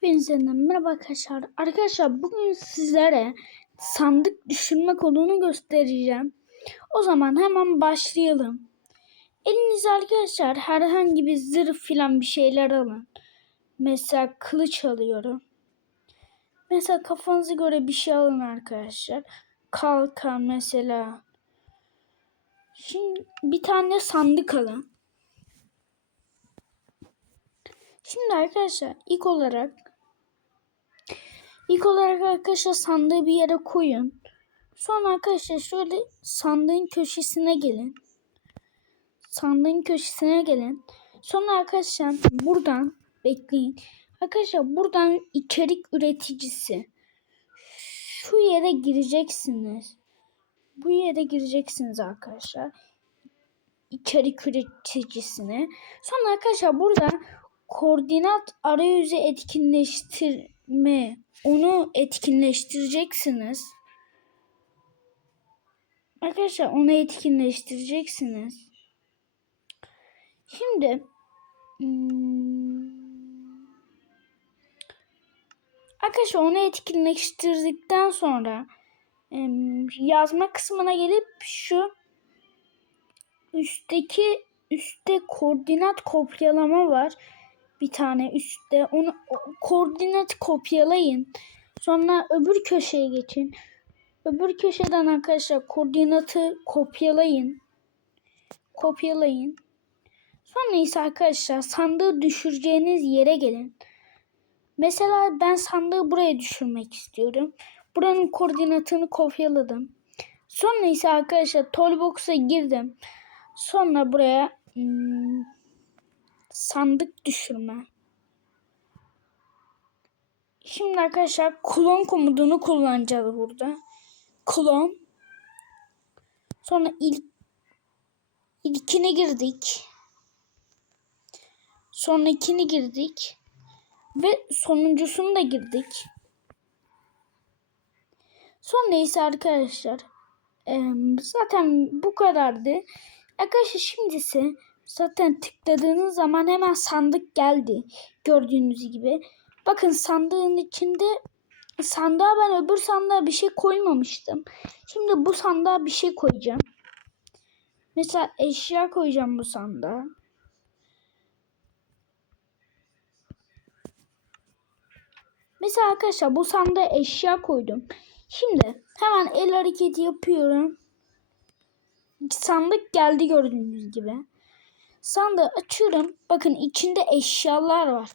Hepinize merhaba arkadaşlar. Arkadaşlar bugün sizlere sandık düşürme kodunu göstereceğim. O zaman hemen başlayalım. Elinize arkadaşlar herhangi bir zırh filan bir şeyler alın. Mesela kılıç alıyorum. Mesela kafanıza göre bir şey alın arkadaşlar. Kalkan mesela. Şimdi bir tane sandık alın. Şimdi arkadaşlar ilk olarak ilk olarak arkadaşlar sandığı bir yere koyun. Sonra arkadaşlar şöyle sandığın köşesine gelin. Sandığın köşesine gelin. Sonra arkadaşlar buradan bekleyin. Arkadaşlar buradan içerik üreticisi. Şu yere gireceksiniz. Bu yere gireceksiniz arkadaşlar. İçerik üreticisine. Sonra arkadaşlar burada koordinat arayüzü etkinleştirme onu etkinleştireceksiniz. Arkadaşlar onu etkinleştireceksiniz. Şimdi hmm, arkadaşlar onu etkinleştirdikten sonra yazma kısmına gelip şu üstteki üstte koordinat kopyalama var bir tane üstte onu koordinat kopyalayın. Sonra öbür köşeye geçin. Öbür köşeden arkadaşlar koordinatı kopyalayın. Kopyalayın. Sonra ise arkadaşlar sandığı düşüreceğiniz yere gelin. Mesela ben sandığı buraya düşürmek istiyorum. Buranın koordinatını kopyaladım. Sonra ise arkadaşlar Toolbox'a girdim. Sonra buraya hmm, sandık düşürme. Şimdi arkadaşlar klon komutunu kullanacağız burada. Klon. Sonra ilk ilkine girdik. Sonra ikini girdik. Ve sonuncusunu da girdik. Son neyse arkadaşlar. zaten bu kadardı. Arkadaşlar şimdi ise Zaten tıkladığınız zaman hemen sandık geldi. Gördüğünüz gibi. Bakın sandığın içinde sandığa ben öbür sandığa bir şey koymamıştım. Şimdi bu sandığa bir şey koyacağım. Mesela eşya koyacağım bu sandığa. Mesela arkadaşlar bu sandığa eşya koydum. Şimdi hemen el hareketi yapıyorum. Sandık geldi gördüğünüz gibi. Sandığı açıyorum. Bakın içinde eşyalar var.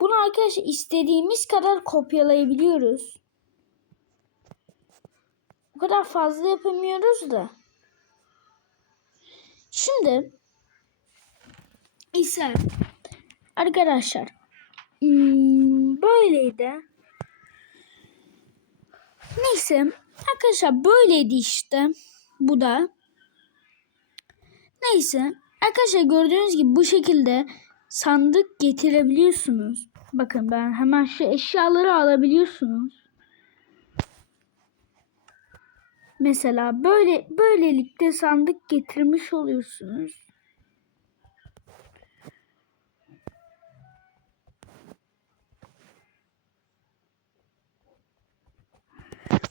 Bunu arkadaşlar istediğimiz kadar kopyalayabiliyoruz. O kadar fazla yapamıyoruz da. Şimdi ise arkadaşlar hmm, böyleydi. Neyse arkadaşlar böyleydi işte. Bu da. Neyse Arkadaşlar gördüğünüz gibi bu şekilde sandık getirebiliyorsunuz. Bakın ben hemen şu eşyaları alabiliyorsunuz. Mesela böyle böylelikle sandık getirmiş oluyorsunuz.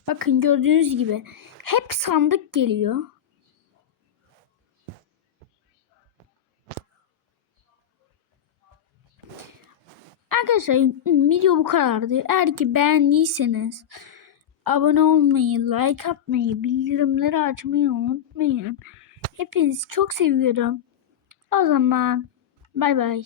Bakın gördüğünüz gibi hep sandık geliyor. Arkadaşlar video bu kadardı. Eğer ki beğendiyseniz abone olmayı, like atmayı, bildirimleri açmayı unutmayın. Hepinizi çok seviyorum. O zaman bay bay.